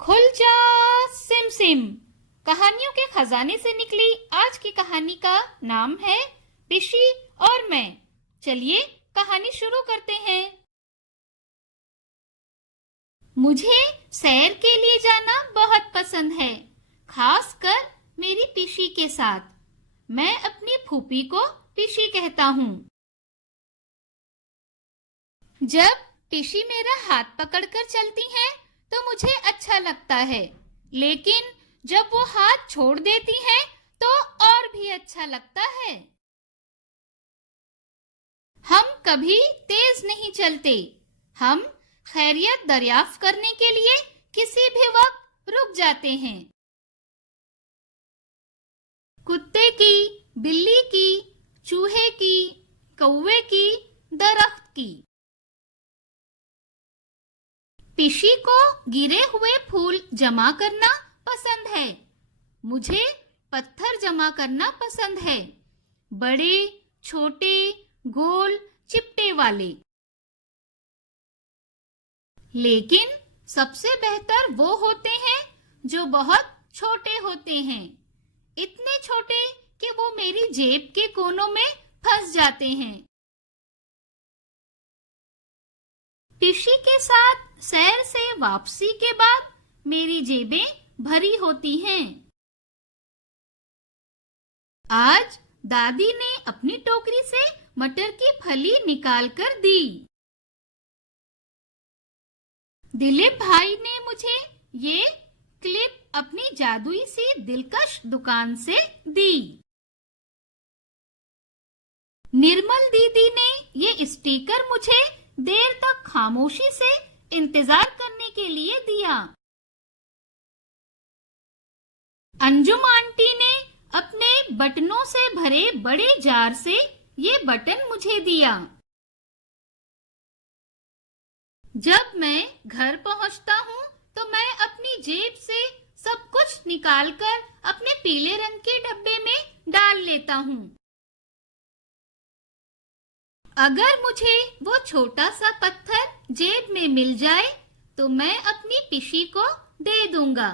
खुल जा SIM SIM. कहानियों के खजाने से निकली आज की कहानी का नाम है पिशी और मैं। चलिए कहानी शुरू करते हैं। मुझे सैर के लिए जाना बहुत पसंद है, खासकर मेरी पिशी के साथ। मैं अपनी फूफी को पिशी कहता हूँ। जब पिशी मेरा हाथ पकड़कर चलती हैं, तो मुझे अच्छा लगता है, लेकिन जब वो हाथ छोड़ देती हैं, तो और भी अच्छा लगता है। हम कभी तेज नहीं चलते। हम खैरियत दरियाफ्त करने के लिए किसी भी वक्त रुक जाते हैं। कुत्ते की, बिल्ली की, चूहे की, कौवे की, दरख्त की। पिशी को गिरे हुए फूल जमा करना पसंद है। मुझे पत्थर जमा करना पसंद है, बड़े, छोटे, गोल, चिपटे वाले। लेकिन सबसे बेहतर वो होते हैं जो बहुत छोटे होते हैं, इतने छोटे कि वो मेरी जेब के कोनों में फंस जाते हैं। पिशी के साथ सैर से वापसी के बाद मेरी जेबें भरी होती हैं। आज दादी ने अपनी टोकरी से मटर की फली निकालकर दी। दिलीप भाई ने मुझे ये क्लिप अपनी जादुई सी दिलकश दुकान से दी। निर्मल दीदी ने ये स्टिकर मुझे देर तक खामोशी से इंतजार करने के लिए दिया। अंजुम आंटी ने अपने बटनों से भरे बड़े जार से ये बटन मुझे दिया। जब मैं घर पहुंचता हूँ, तो मैं अपनी जेब से सब कुछ निकालकर अपने पीले रंग के डब्बे में डाल लेता हूँ। अगर मुझे वो छोटा सा पत्थर जेब में मिल जाए, तो मैं अपनी पिशी को दे दूंगा।